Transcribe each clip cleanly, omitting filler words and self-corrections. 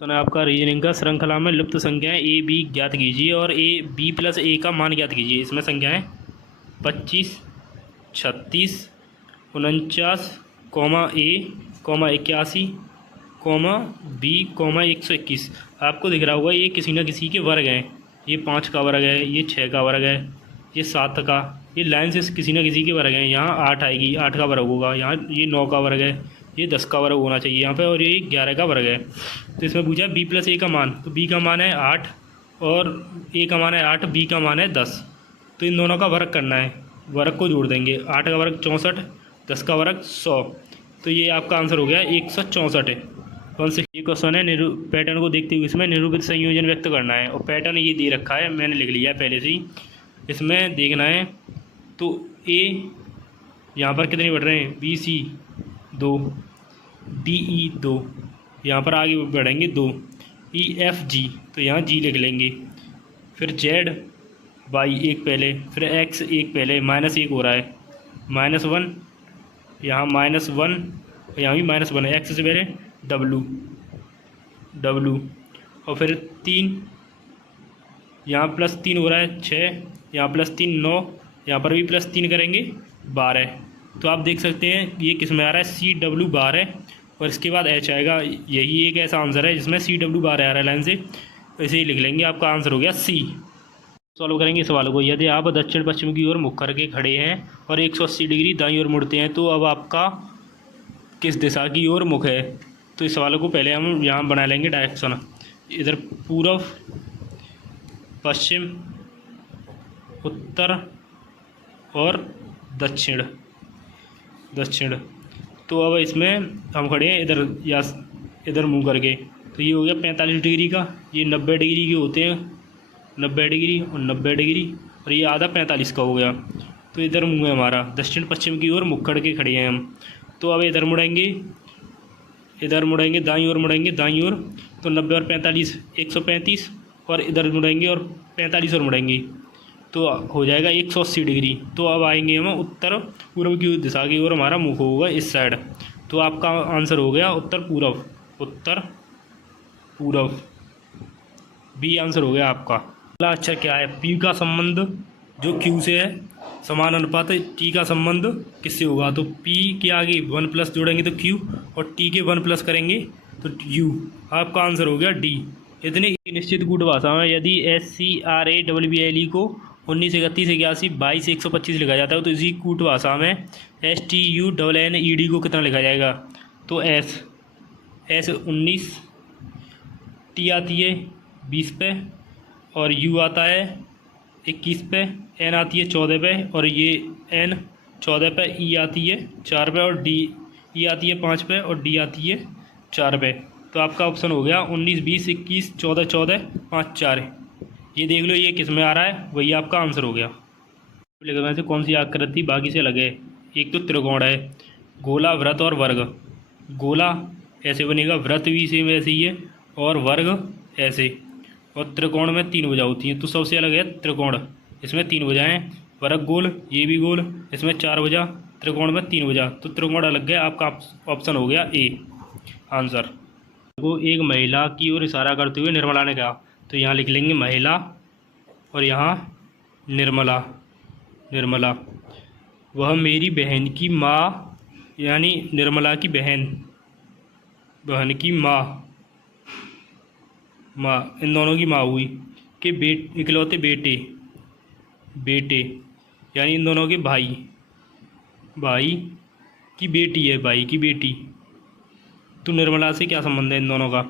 तो ना आपका रीजनिंग का श्रृंखला में लुप्त संख्याएं ए बी ज्ञात कीजिए और ए बी प्लस ए का मान ज्ञात कीजिए। इसमें संख्याएं 25, 36, 49, ए, 81, बी, 121। आपको दिख रहा होगा ये किसी न किसी के वर्ग हैं। ये 5 का वर्ग है, ये 6 का वर्ग है, ये 7 का, ये लाइन से किसी न किसी के वर्ग हैं। यहाँ 8 आएगी, 8 का वर्ग होगा। यहाँ ये 9 का वर्ग है, ये 10 का वर्ग होना चाहिए यहाँ पे, और ये 11 का वर्ग है। तो इसमें पूछा बी प्लस ए का मान, तो बी का मान है 8 और ए का मान है 8, बी का मान है 10। तो इन दोनों का वर्ग करना है, वर्ग को जोड़ देंगे। 8 का वर्ग 64, 10 का वर्ग 100। तो ये आपका आंसर हो गया 164 है। कौन से ये क्वेश्चन है पैटर्न को देखते हुए इसमें निरूपित संयोजन व्यक्त करना है, और पैटर्न ये दे रखा है, मैंने लिख लिया है पहले से ही। इसमें देखना है तो ए यहाँ पर कितने बढ़ रहे हैं, बी सी 2, डी ई 2, यहाँ पर आगे बढ़ेंगे 2, ई एफ जी, तो यहाँ जी लिख लेंगे। फिर जेड वाई एक पहले, फिर एक्स एक पहले, -1 हो रहा है, -1, यहाँ -1, यहाँ भी -1 है। एक्स से पहले डब्लू, और फिर 3, यहाँ +3 हो रहा है 6, यहाँ +3 9, यहाँ पर भी +3 करेंगे 12। तो आप देख सकते हैं ये किस में आ रहा है, CW 12, और इसके बाद H आएगा। यही एक ऐसा आंसर है जिसमें CW 12 आ रहा है लाइन से, ऐसे ही लिख लेंगे। आपका आंसर हो गया C। सॉल्व करेंगे इस सवाल को। यदि आप दक्षिण पश्चिम की ओर मुख करके खड़े हैं और 180 डिग्री दाईं ओर मुड़ते हैं, तो अब आपका किस दिशा की ओर मुख है। तो इस सवाल को पहले हम यहाँ बना लेंगे डायरेक्शन। इधर पूर्व, पश्चिम, उत्तर और दक्षिण। तो अब इसमें हम खड़े हैं इधर, या इधर मुँह करके, तो ये हो गया 45 डिग्री का। ये 90 डिग्री के होते हैं, 90 डिग्री और 90 डिग्री, और ये आधा 45 का हो गया। तो इधर मुँह है हमारा, दक्षिण पश्चिम की ओर मुख करके खड़े हैं हम। तो अब इधर मुड़ेंगे दाईं ओर मुड़ेंगे, दाईं ओर। तो 90 और 45 135, और इधर मुड़ेंगे और 45 और मुड़ेंगे, तो हो जाएगा 180 डिग्री। तो अब आएंगे हम उत्तर पूर्व की दिशा की ओर, हमारा मुख होगा इस साइड। तो आपका आंसर हो गया उत्तर पूर्व, बी आंसर हो गया आपका। अगला अक्षर क्या है, पी का संबंध जो क्यू से है, समान अनुपात टी का संबंध किससे होगा। तो पी के आगे 1+ जोड़ेंगे तो क्यू, और टी के 1+ करेंगे तो यू। आपका आंसर हो गया डी। इतनी निश्चित कूट भाषा में यदि SCRABBLE को 19, 31, 81, 22, 125 लिखा जाता है, तो इसी कूट भाषा में STUNNED को कितना लिखा जाएगा। तो S 19, T आती है 20 पे, और U आता है 21 पे, N आती है 14 पे, और ये N 14 पे, E आती है 4 पे, और E आती है 5 पे, और D आती है 4 पे। तो आपका ऑप्शन हो गया 19, 20, 21, 14, 14, 5, 4। ये देख लो ये किस में आ रहा है, वही आपका आंसर हो गया। में से कौन सी आकृति बाकी से अलग है। एक तो त्रिकोण है, गोला, वृत्त और वर्ग। गोला ऐसे बनेगा, वृत्त भी सेम ऐसे ही है, और वर्ग ऐसे। और त्रिकोण में 3 भुजा होती हैं, तो सबसे अलग है त्रिकोण, इसमें 3 भुजाएं हैं। वर्ग गोल, ये भी गोल, इसमें 4 भुजा, त्रिकोण में 3 भुजा, तो त्रिकोण अलग है। आपका ऑप्शन हो गया ए आंसर। को एक महिला की ओर इशारा करते हुए निर्मला ने कहा, तो यहाँ लिख लेंगे महिला, और यहाँ निर्मला। वह मेरी बहन की माँ, यानी निर्मला की बहन की माँ, इन दोनों की माँ हुई, के इकलौते बेटे, यानी इन दोनों के भाई की बेटी है, भाई की बेटी। तो निर्मला से क्या संबंध है इन दोनों का,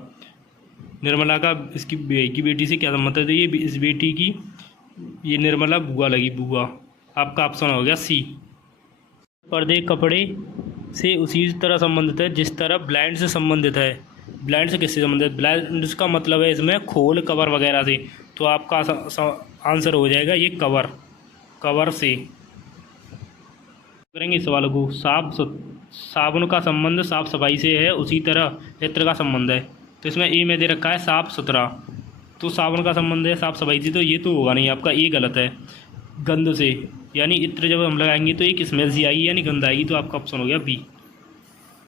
निर्मला का इसकी भाई की बेटी से क्या संबंध है। तो ये इस बेटी की, ये निर्मला बुआ लगी, बुआ। आपका ऑप्शन हो गया सी। पर्दे कपड़े से उसी तरह संबंधित है जिस तरह ब्लाइंड से संबंधित है। ब्लाइंड से किससे संबंधित है, ब्लाइंड का मतलब है इसमें खोल, कवर वगैरह से। तो आपका आंसर हो जाएगा ये कवर से। करेंगे इस सवाल को। साबुन का संबंध साफ सफाई से है, उसी तरह इत्र का संबंध है। तो इसमें ए में दे रखा है साफ सुथरा, तो साबुन का संबंध है साफ सफाई से, तो ये तो होगा नहीं, आपका ए गलत है। गंध से, यानी इत्र जब हम लगाएंगे तो एक स्मेल सी आएगी, यानी गंध आएगी। तो आपका ऑप्शन हो गया बी।